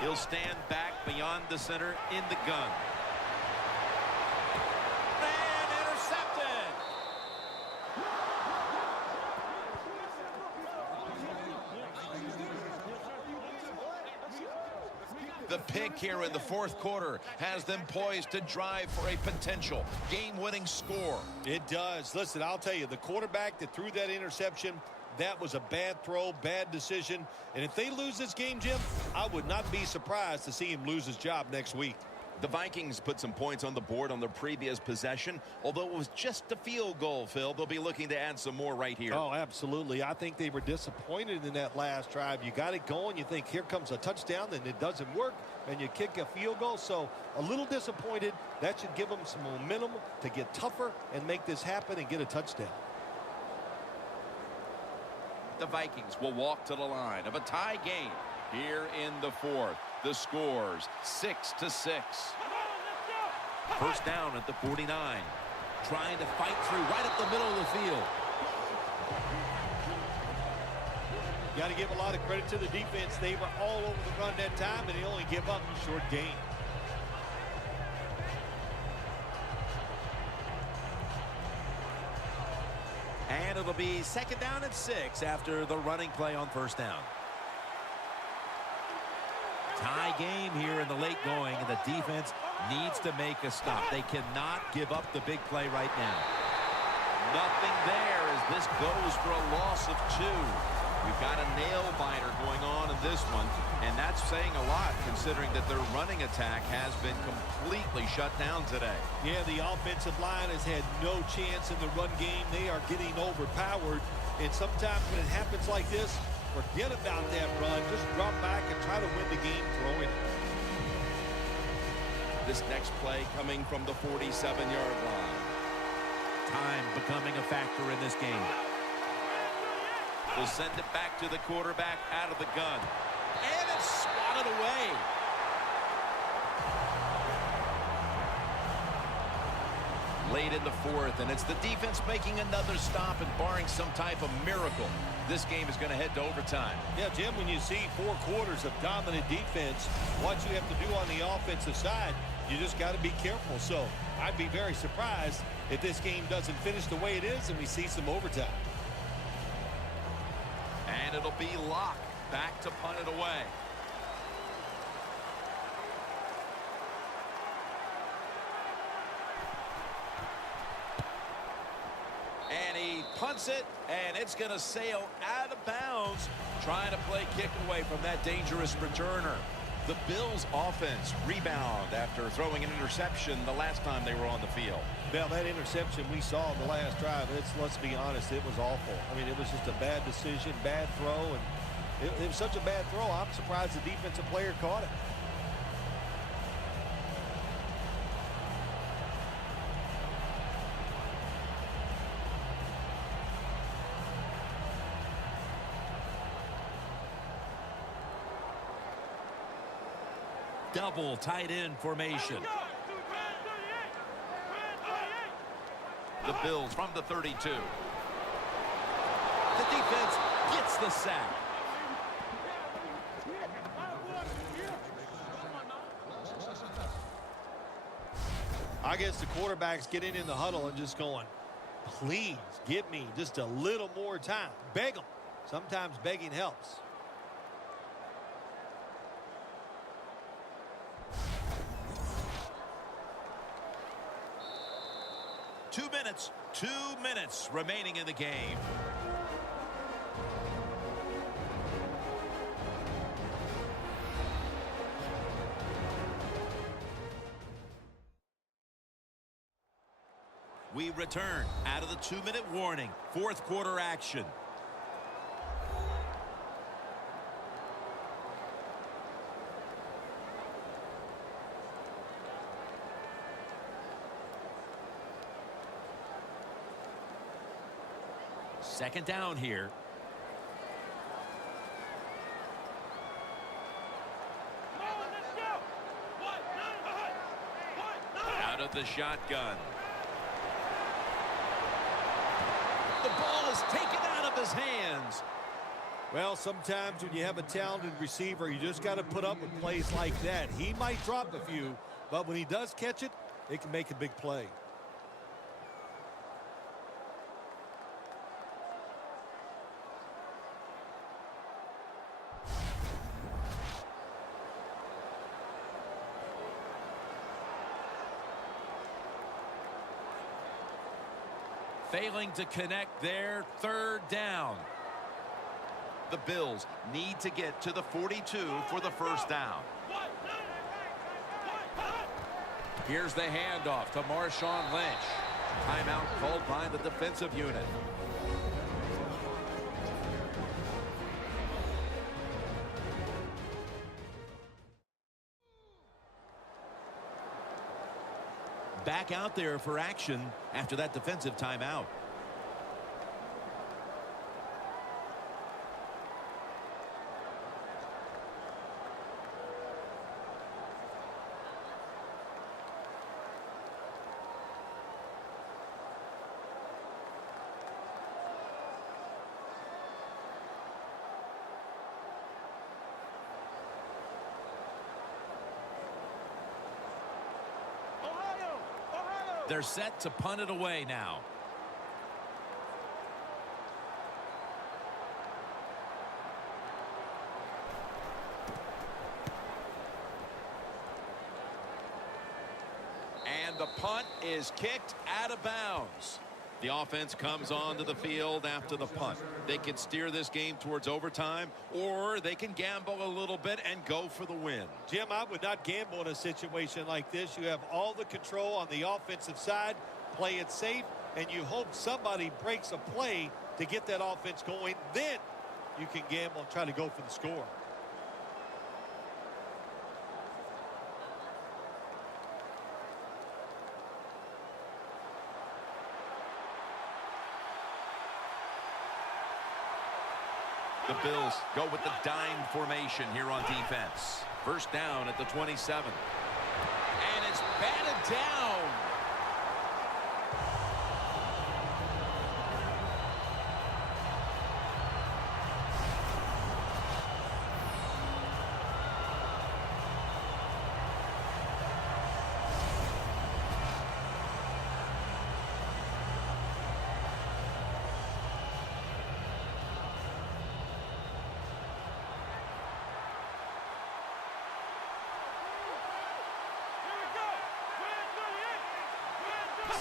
He'll stand back beyond the center in the gun. And intercepted. The pick here in the fourth quarter has them poised to drive for a potential game-winning score. It does. Listen, I'll tell you, the quarterback that threw that interception, that was a bad throw, bad decision. And if they lose this game, Jim, I would not be surprised to see him lose his job next week. The Vikings put some points on the board on their previous possession. Although it was just a field goal, Phil, they'll be looking to add some more right here. Oh, absolutely. I think they were disappointed in that last drive. You got it going. You think here comes a touchdown, then it doesn't work, and you kick a field goal. So a little disappointed. That should give them some momentum to get tougher and make this happen and get a touchdown. The Vikings will walk to the line of a tie game here in the fourth. The score's 6-6. First down at the 49. Trying to fight through right up the middle of the field. You got to give a lot of credit to the defense. They were all over the run that time, and they only give up a short gain. And it'll be second down and 6 after the running play on first down. Tie game here in the late going, and the defense needs to make a stop. They cannot give up the big play right now. Nothing there as this goes for a loss of 2. We've got a nail-biter going on in this one, and that's saying a lot considering that their running attack has been completely shut down today. Yeah, the offensive line has had no chance in the run game. They are getting overpowered, and sometimes when it happens like this, forget about that run. Just drop back and try to win the game throwing it. This next play coming from the 47-yard line. Time becoming a factor in this game. We'll send it back to the quarterback out of the gun. And it's swatted away. Late in the fourth, and it's the defense making another stop, and barring some type of miracle, this game is going to head to overtime. Yeah, Jim, when you see 4 quarters of dominant defense, what you have to do on the offensive side, you just got to be careful. So I'd be very surprised if this game doesn't finish the way it is and we see some overtime. And it'll be Locke back to punt it away. And he punts it, and it's going to sail out of bounds, trying to play kick away from that dangerous returner. The Bills offense rebound after throwing an interception the last time they were on the field. Well, that interception we saw in the last drive, let's be honest, it was awful. I mean, it was just a bad decision, bad throw, and it was such a bad throw, I'm surprised the defensive player caught it. Double tight end formation. The Bills from the 32. The defense gets the sack. I guess the quarterback's getting in the huddle and just going, please give me just a little more time. Beg them. Sometimes begging helps. Two minutes remaining in the game. We return out of the 2-minute warning. Fourth quarter action. Second down here. Out of the shotgun. The ball is taken out of his hands. Well, sometimes when you have a talented receiver, you just got to put up with plays like that. He might drop a few, but when he does catch it, it can make a big play. Failing to connect there, third down. The Bills need to get to the 42 for the first down. Here's the handoff to Marshawn Lynch. Timeout called by the defensive unit. Back out there for action after that defensive timeout. They're set to punt it away now. And the punt is kicked out of bounds. The offense comes onto the field after the punt. They can steer this game towards overtime, or they can gamble a little bit and go for the win. Jim, I would not gamble in a situation like this. You have all the control on the offensive side. Play it safe, and you hope somebody breaks a play to get that offense going. Then you can gamble and try to go for the score. The Bills go with the dime formation here on defense. First down at the 27. And it's batted down.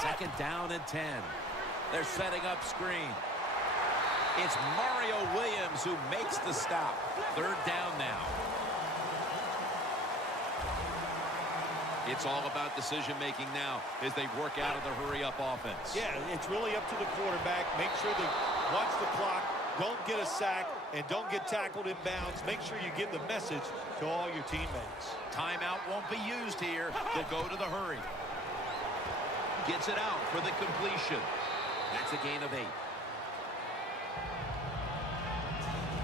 Second down and 10. They're setting up screen. It's Mario Williams who makes the stop. Third down now. It's all about decision-making now as they work out of the hurry-up offense. Yeah, it's really up to the quarterback. Make sure to watch the clock. Don't get a sack and don't get tackled in bounds. Make sure you give the message to all your teammates. Timeout won't be used here. They'll go to the hurry. Gets it out for the completion. That's a gain of 8.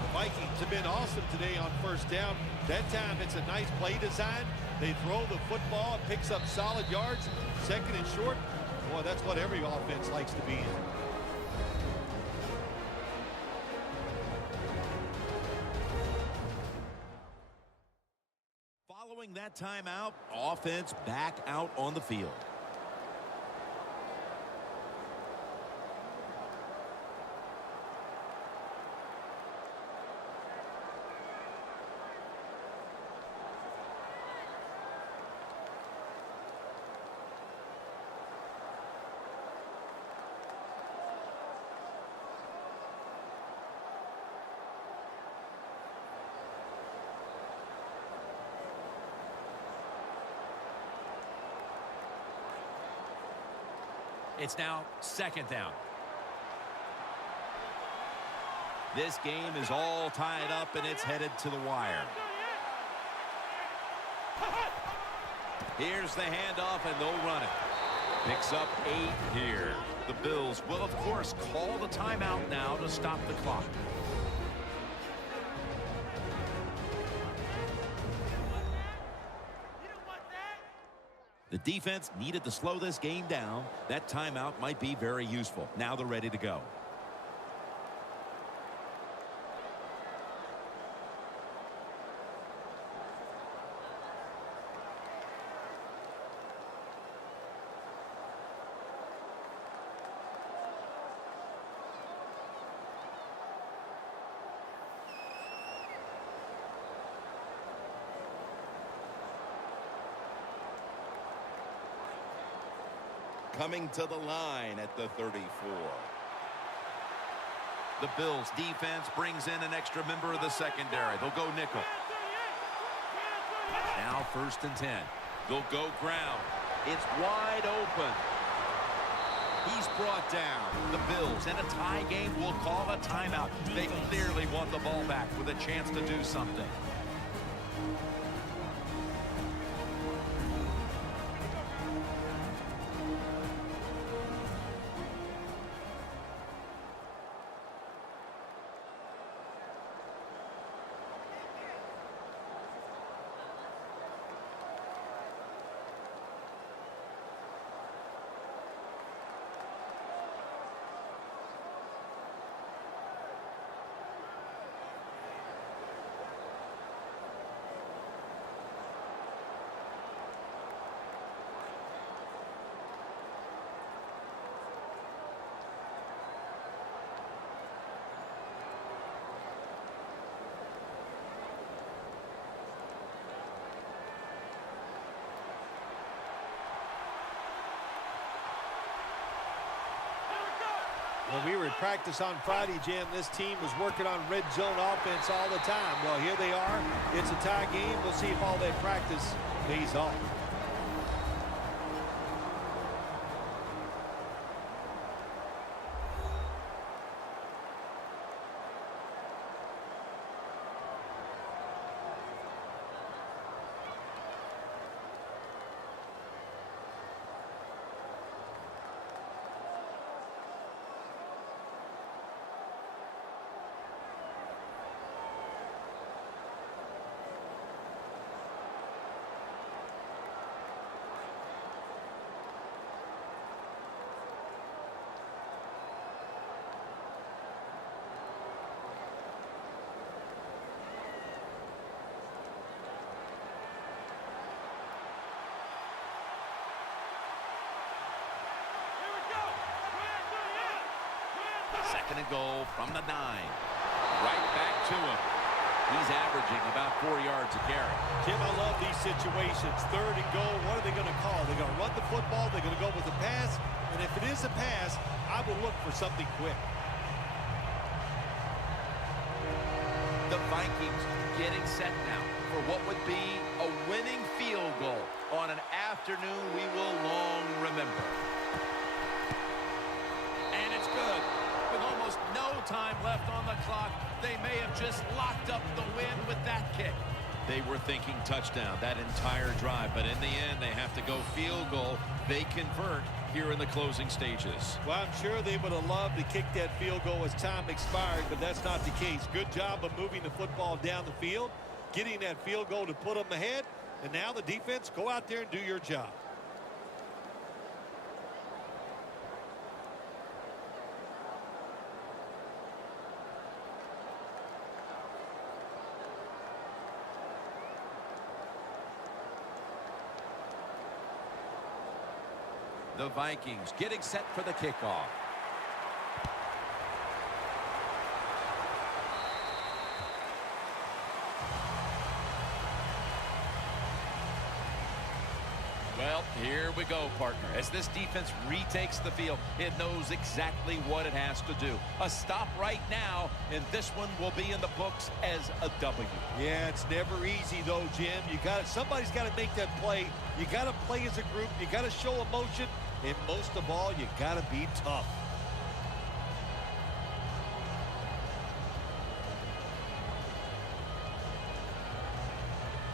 The Vikings have been awesome today on first down. That time it's a nice play design. They throw the football, it picks up solid yards. Second and short. Boy, that's what every offense likes to be in. Following that timeout, offense back out on the field. It's now second down. This game is all tied up and it's headed to the wire. Here's the handoff and they'll run it. Picks up 8 here. The Bills will, of course, call the timeout now to stop the clock. The defense needed to slow this game down. That timeout might be very useful. Now they're ready to go. coming to the line at the 34. The Bills defense brings in an extra member of the secondary. They'll go nickel. Now 1st and 10. They'll go ground. It's wide open. He's brought down. The Bills in a tie game will call a timeout. They clearly want the ball back with a chance to do something. When we were at practice on Friday, Jim, this team was working on red zone offense all the time. Well, here they are. It's a tie game. We'll see if all that practice pays off. Second and goal from the 9. Right back to him. He's averaging about 4 yards a carry. Jim, I love these situations. 3rd and goal. What are they going to call? They're going to run the football. They're going to go with a pass. And if it is a pass, I will look for something quick. The Vikings getting set now for what would be a winning field goal on an afternoon we will long remember. And it's good. With almost no time left on the clock, they may have just locked up the win with that kick. They were thinking touchdown that entire drive, but in the end, they have to go field goal. They convert here in the closing stages. Well, I'm sure they would have loved to kick that field goal as time expired, but that's not the case. Good job of moving the football down the field, getting that field goal to put them ahead, and now the defense, go out there and do your job. The Vikings getting set for the kickoff. Well, here we go, partner. As this defense retakes the field, it knows exactly what it has to do. A stop right now, and this one will be in the books as a W. Yeah, it's never easy, though, Jim. Somebody's got to make that play. You got to play as a group. You got to show emotion. And most of all, you got to be tough.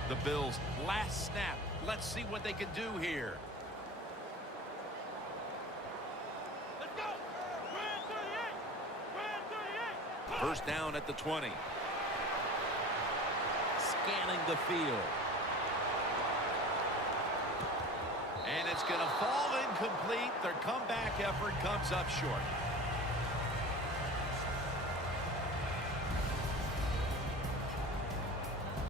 The Bills' last snap. Let's see what they can do here. Let's go. 38. First down at the 20. Scanning the field. And it's going to fall incomplete. Their comeback effort comes up short.